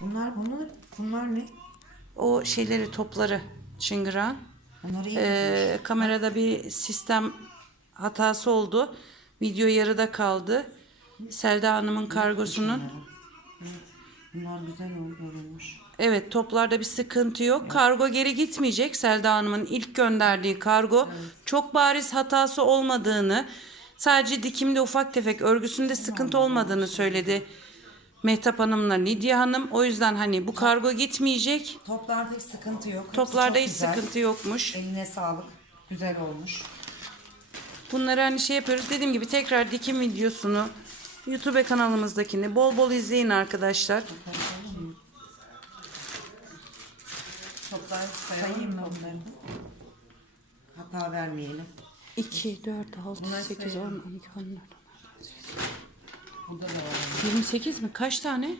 Bunlar bunlar bunlar ne? O şeyleri topları çıngıran. Bunları iyi Ee, kamerada bir sistem hatası oldu. Video yarıda kaldı. Selda Hanım'ın kargosunun. Bunlar güzel görünmüş. Evet toplarda bir sıkıntı yok. Kargo geri gitmeyecek. Selda Hanım'ın ilk gönderdiği kargo çok bariz hatası olmadığını, sadece dikimde ufak tefek örgüsünde sıkıntı olmadığını söyledi. Mehtap Hanım'la Lidya Hanım. O yüzden hani bu kargo gitmeyecek. Toplarda hiç sıkıntı yok. Hepsi Toplarda çok hiç güzel. sıkıntı yokmuş. Eline sağlık. Güzel olmuş. Bunları hani şey yapıyoruz. Dediğim gibi tekrar dikim videosunu YouTube kanalımızdakini bol bol izleyin arkadaşlar. Toplar sayayım mı bunları? Hata vermeyelim. 2, 4, 6, Bunlar 8, 10, sayalım. 12, 14. Burada da var. 28 mi? Kaç tane? 2,